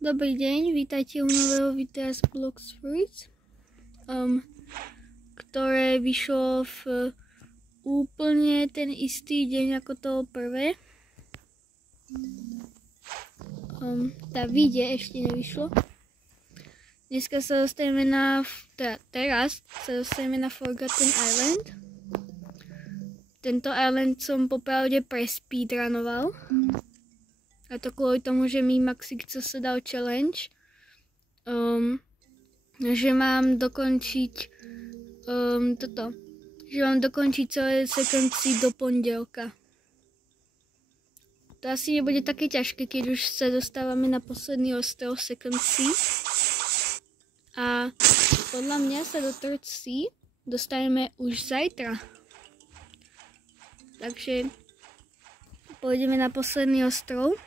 Dobrý deň, vítajte u nového videa z Blox Fruits, ktoré vyšlo v úplne ten istý deň ako to prvé. Vyjde, ešte nevyšlo. Dneska sa dostaneme teraz sa dostaneme na Forgotten Island. Tento island som popravde prespeedrunoval. A to kvôli tomu, že mi Maxik sa dal challenge, že mám dokončiť celé sekvencie do pondelka. To asi nebude také ťažké, keď už sa dostávame na posledný ostrov sekvencie. A podľa mňa sa do Third Sea dostaneme už zajtra. Takže pôjdeme na posledný ostrov.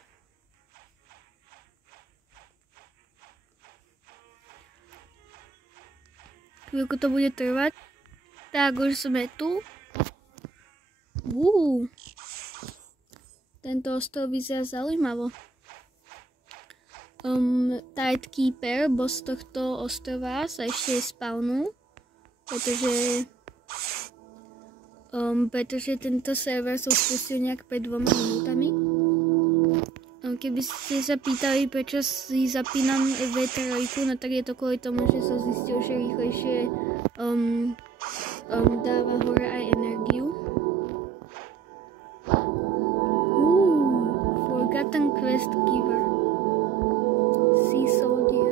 Chvíľku to bude trvať. Tak, už sme tu. Tento ostrov vyzerá zaujímavo. Tidekeeper, boss tohto ostrova, sa ešte spawnul. Pretože tento server som spustil nejak pred 2 minútami. Keby ste sa pýtali, prečo si zapínam V3, no tak je to kvôli tomu, že som zistil, že rýchlejšie dáva hore aj energiu. Forgotten Quest Giver. Sea Soldier.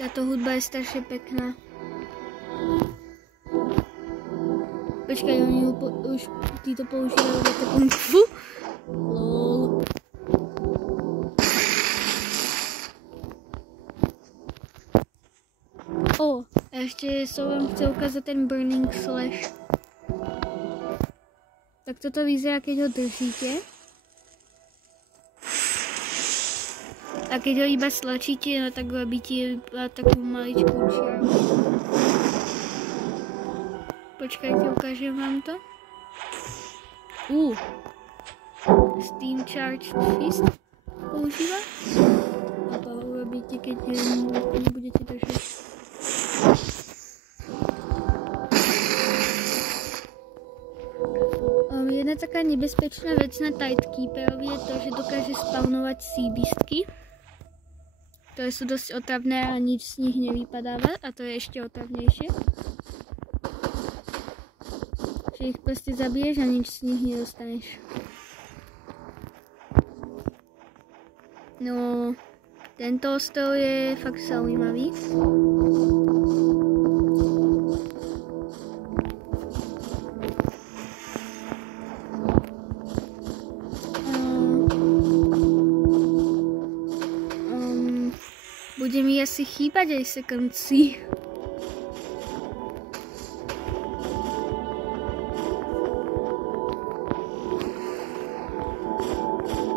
Táto hudba je strašne pekná. Počkaj, oni už títo používajú na to kung fu. Lol. Ešte som vám chcel ukázať ten Burning Slash. Tak toto vyzerá, keď ho držíte. A keď ho iba stlačíte, no tak robíte iba takú maličkú čiaru. Počkajte, ukážem vám to. Steam Charged Fist používa. A to urobíte, keď nebudete držať. Jedna taká nebezpečná vec na Tidekeeperovi je to, že dokáže spawnovať sea beastky, ktoré sú dosť otravné a nič z nich nevypadáva, a to je ešte otravnejšie. Že ich proste zabiješ a nič z nich nedostaneš. No, tento ostrov je fakt zaujímavý. Bude mi asi chýbať aj Second Sea.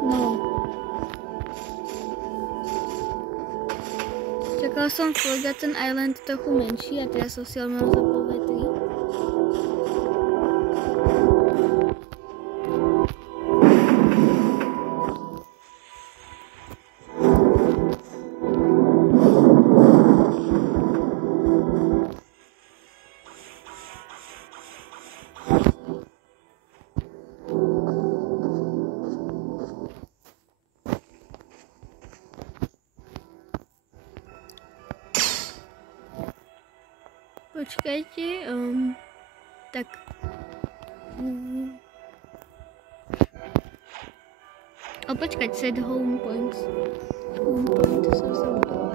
No. Čakal som Forgotten Island trochu menší a teraz som si ho mal za povetri. Počkajte, tak. Počkať, set home points. Home point som zabudol.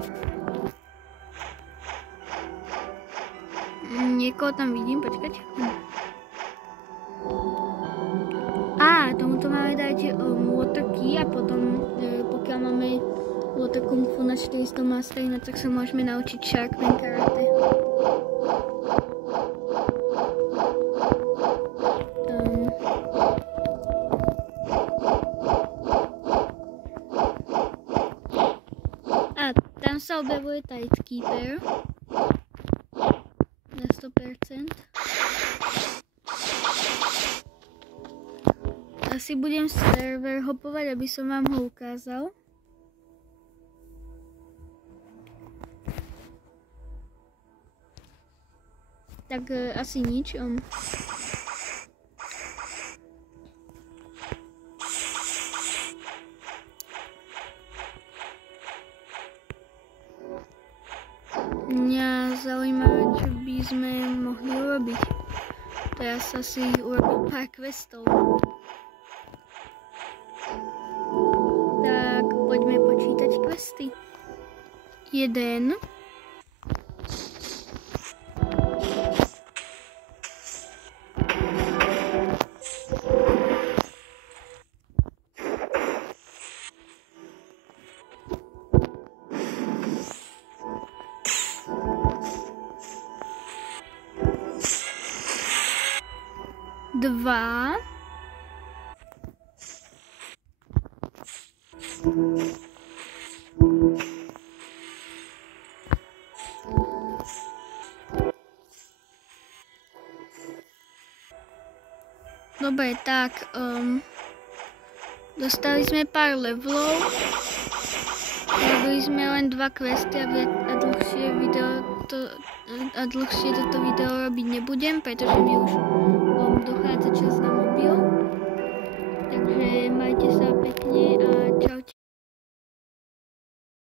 Niekoho tam vidím, počkať. Tomuto máme dať water key a potom, pokiaľ máme water kung fu na 400 mastery, tak sa môžeme naučiť Sharkman karate. Tam sa objavuje Tidekeeper. Asi budem server hopovať, aby som vám ho ukázal. Tak asi nič. Mňa zaujíma, čo by sme mohli urobiť. Teraz asi urobil pár questov. Tak poďme počítať questy. 1. Dva. Dobre, tak dostali sme pár levelov. Robili sme len 2 questy a dlhšie toto video robiť nebudem, pretože mi už dochádza čas na mobil.